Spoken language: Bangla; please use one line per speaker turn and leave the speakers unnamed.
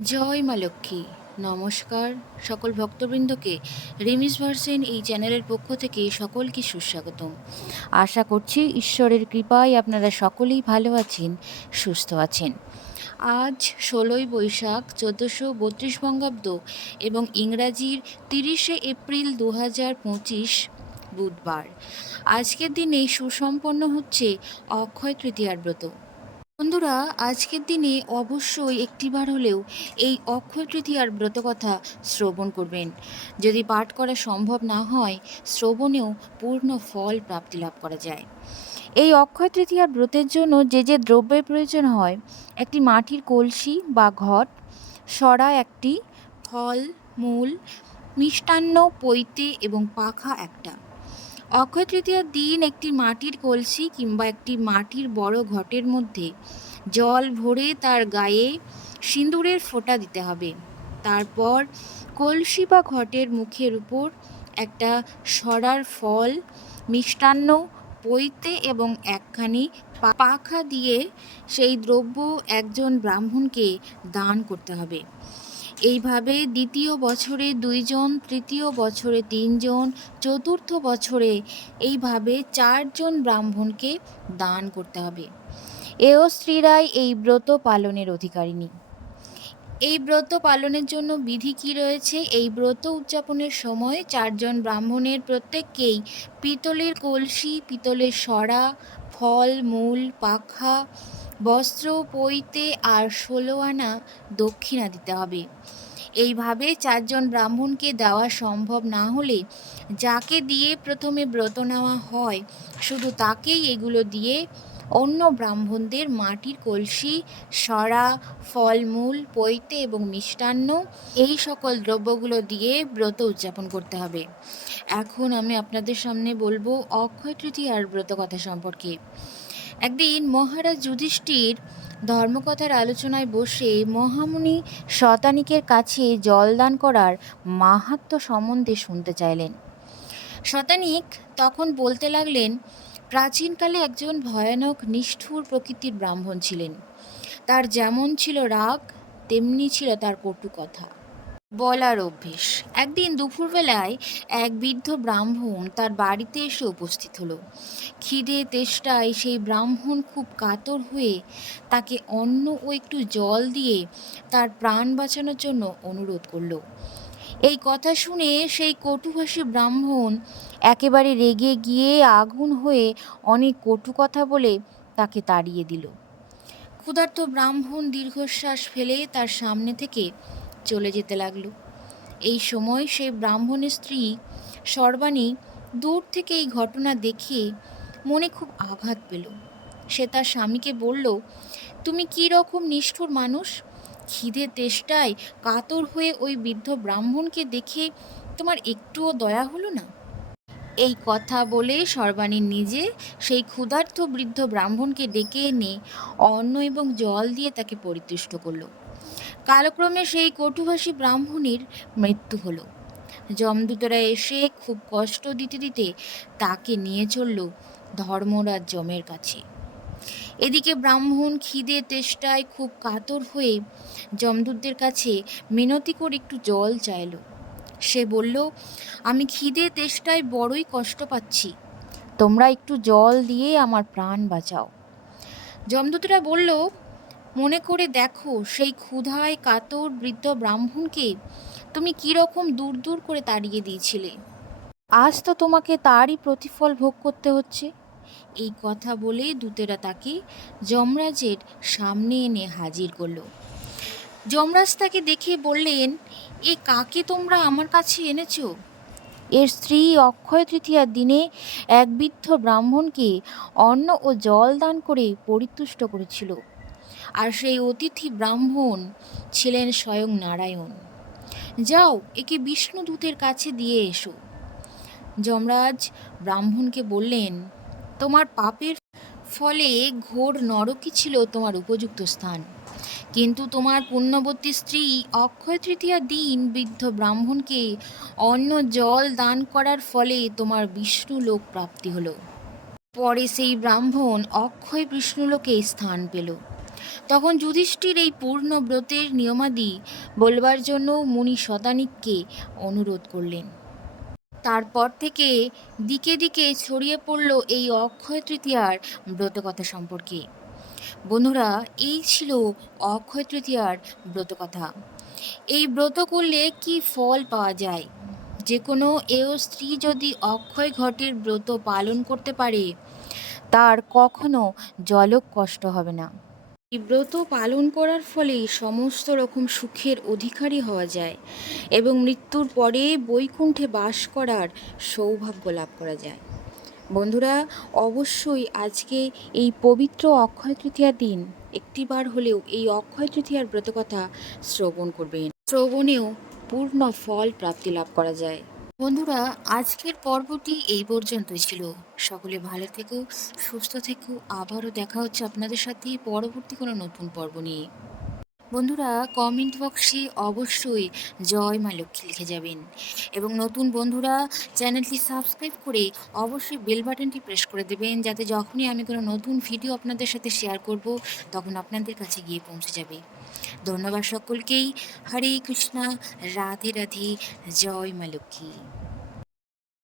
জয় মা লক্ষ্মী। নমস্কার। সকল ভক্তবৃন্দকে রিমিস ভার্সেন এই চ্যানেলের পক্ষ থেকে সকলকে সুস্বাগতম। আশা করছি ঈশ্বরের কৃপায় আপনারা সকলেই ভালো আছেন, সুস্থ আছেন। আজ ষোলোই বৈশাখ, চোদ্দোশো বত্রিশ বঙ্গাব্দ এবং ইংরাজির তিরিশে এপ্রিল দু হাজার পঁচিশ বুধবার। আজকের দিনে সুসম্পন্ন হচ্ছে অক্ষয় তৃতীয়ার ব্রত। বন্ধুরা, আজকের দিনে অবশ্যই একটিবার হলেও এই অক্ষয় তৃতীয়ার ব্রতকথা শ্রবণ করবেন। যদি পাঠ করা সম্ভব না হয়, শ্রবণেও পূর্ণ ফল প্রাপ্তি লাভ করা যায়। এই অক্ষয় তৃতীয়ার ব্রতের জন্য যে যে দ্রব্যের প্রয়োজন হয়, একটি মাটির কলসি বা ঘট, সরা একটি, ফল, মূল, মিষ্টান্ন, পৈতে এবং পাখা একটা। অক্ষয় তৃতীয়ার দিন একটি মাটির কলসি কিংবা একটি মাটির বড় ঘটের মধ্যে জল ভরে তার গায়ে সিঁদুরের ফোঁটা দিতে হবে। তারপর কলসি বা ঘটের মুখের উপর একটা সরার ফল মিষ্টান্ন, পৈতে এবং একখানি পাখা দিয়ে সেই দ্রব্য একজন ব্রাহ্মণকে দান করতে হবে। এইভাবে দ্বিতীয় বছরে দুইজন, তৃতীয় বছরে তিনজন, চতুর্থ বছরে এইভাবে চারজন ব্রাহ্মণকে দান করতে হবে। এও স্ত্রীরাই এই ব্রত পালনের অধিকারিণী। এই ব্রত পালনের জন্য বিধি কি রয়েছে? এই ব্রত উদযাপনের সময় চারজন ব্রাহ্মণের প্রত্যেককেই পিতলের কলসি, পিতলের সরা ফল, মূল, পাখা বস্ত্র পৈতে আর ষোলো আনা দক্ষিণা দিতে হবে। এইভাবে চারজন ব্রাহ্মণকে দেওয়া সম্ভব না হলে যাকে দিয়ে প্রথমে ব্রত নেওয়া হয়, শুধু তাকেই এগুলো দিয়ে অন্য ব্রাহ্মণদের মাটির কলসি, সরা, ফলমূল পৈতে এবং মিষ্টান্ন, এই সকল দ্রব্যগুলো দিয়ে ব্রত উদযাপন করতে হবে। এখন আমি আপনাদের সামনে বলব অক্ষয় তৃতীয়ার ব্রত কথা সম্পর্কে। একদিন মহারাজ যুধিষ্ঠির ধর্মকথার আলোচনায় বসে মহামুনি শতানিকের কাছে জলদান করার মাহাত্ম্য সম্বন্ধে শুনতে চাইলেন। শতানিক তখন বলতে লাগলেন, প্রাচীনকালে একজন ভয়ানক নিষ্ঠুর প্রকৃতির ব্রাহ্মণ ছিলেন। তার যেমন ছিল রাগ, তেমনি ছিল তার কটু কথা। বলার অভ্যেস। একদিন দুপুরবেলায় এক বৃদ্ধ ব্রাহ্মণ তার বাড়িতে এসে উপস্থিত হলো। খিদে তেষ্টায় সেই ব্রাহ্মণ খুব কাতর হয়ে তাকে অন্ন ও একটু জল দিয়ে তার প্রাণ বাঁচানোর জন্য অনুরোধ করল। এই কথা শুনে সেই কটুভাষী ব্রাহ্মণ একেবারে রেগে গিয়ে আগুন হয়ে অনেক কটু কথা বলে তাকে তাড়িয়ে দিল। ক্ষুধার্ত ব্রাহ্মণ দীর্ঘশ্বাস ফেলে তার সামনে থেকে চলে যেতে লাগল। এই সময় সেই ব্রাহ্মণের স্ত্রী সর্বাণী দূর থেকে এই ঘটনা দেখে মনে খুব আঘাত পেল। সে তার স্বামীকে বলল, তুমি কী রকম নিষ্ঠুর মানুষ? খিদে তেষ্টায় কাতর হয়ে ওই বৃদ্ধ ব্রাহ্মণকে দেখে তোমার একটুও দয়া হলো না? এই কথা বলে সর্বাণী নিজে সেই ক্ষুধার্ত বৃদ্ধ ব্রাহ্মণকে ডেকে এনে অন্ন এবং জল দিয়ে তাকে পরিতুষ্ট করল। কালক্রমে সেই কটুভাষী ব্রাহ্মণের মৃত্যু হলো। যমদূতরা এসে খুব কষ্ট দিতে দিতে তাকে নিয়ে চলল ধর্মরাজ যমের কাছে। এদিকে ব্রাহ্মণ খিদে তেষ্টায় খুব কাতর হয়ে যমদূতদের কাছে মিনতি করে একটু জল চাইলো। সে বলল, আমি খিদে তেষ্টায় বড়ই কষ্ট পাচ্ছি। তোমরা একটু জল দিয়ে আমার প্রাণ বাঁচাও। যমদূতরা বলল মনে করে দেখো, সেই ক্ষুধায় কাতর বৃদ্ধ ব্রাহ্মণকে তুমি কীরকম দূর দূর করে তাড়িয়ে দিয়েছিলে? আজ তো তোমাকে তারই প্রতিফল ভোগ করতে হচ্ছে। এই কথা বলে দূতেরা তাকে যমরাজের সামনে এনে হাজির করল। যমরাজ তাকে দেখে বললেন, এ কাকে তোমরা আমার কাছে এনেছ? এর স্ত্রী অক্ষয় তৃতীয়ার দিনে এক বৃদ্ধ ব্রাহ্মণকে অন্ন ও জল দান করে পরিতুষ্ট করেছিল। আর সেই অতিথি ব্রাহ্মণ ছিলেন স্বয়ং নারায়ণ। যাও, একে বিষ্ণুদূতের কাছে দিয়ে এসো। যমরাজ ব্রাহ্মণকে বললেন, তোমার পাপের ফলে ঘোর নরকই ছিল তোমার উপযুক্ত স্থান। কিন্তু তোমার পুণ্যবতী স্ত্রী অক্ষয় তৃতীয়া দিন বৃদ্ধ ব্রাহ্মণকে অন্ন জল দান করার ফলে তোমার বিষ্ণু লোক প্রাপ্তি হলো। পরে সেই ব্রাহ্মণ অক্ষয় বিষ্ণুলোকে স্থান পেল। তখন যুধিষ্ঠির এই পূর্ণ ব্রতের নিয়মাদি বলবার জন্য মুনি শতানিককে অনুরোধ করলেন। তারপর থেকে দিকে দিকে ছড়িয়ে পড়ল এই অক্ষয় তৃতীয়ার ব্রতকথা সম্পর্কে। বন্ধুরা, এই ছিল অক্ষয় তৃতীয়ার ব্রতকথা। এই ব্রত করলে কি ফল পাওয়া যায়? যে কোনো এও স্ত্রী যদি অক্ষয় ঘটের ব্রত পালন করতে পারে, তার কখনো জলক কষ্ট হবে না। এই ব্রত পালন করার ফলে সমস্ত রকম সুখের অধিকারী হওয়া যায় এবং মৃত্যুর পরে বৈকুণ্ঠে বাস করার সৌভাগ্য লাভ করা যায়। বন্ধুরা, অবশ্যই আজকে এই পবিত্র অক্ষয় তৃতীয়ার দিন একটিবার হলেও এই অক্ষয় তৃতীয়ার ব্রতকথা শ্রবণ করবেন। শ্রবণেও পূর্ণ ফল প্রাপ্তি লাভ করা যায়। বন্ধুরা, আজকের পর্বটি এই পর্যন্তই ছিল। সকলে ভালো থেকো, সুস্থ থেকো। আবারও দেখা হচ্ছে আপনাদের সাথে পরবর্তী কোনো নতুন পর্ব নিয়ে। বন্ধুরা কমেন্ট বক্সে অবশ্যই জয় মা লক্ষ্মী লিখে যাবেন। এবং নতুন বন্ধুরা চ্যানেলটি সাবস্ক্রাইব করে অবশ্যই বেল বাটনটি প্রেস করে দেবেন, যাতে যখনই আমি কোনো নতুন ভিডিও আপনাদের সাথে শেয়ার করব, তখন আপনাদের কাছে গিয়ে পৌঁছে যাবে। ধন্যবাদ সকলকেই। হরে কৃষ্ণা, রাধে রাধে, জয় মা লক্ষ্মী।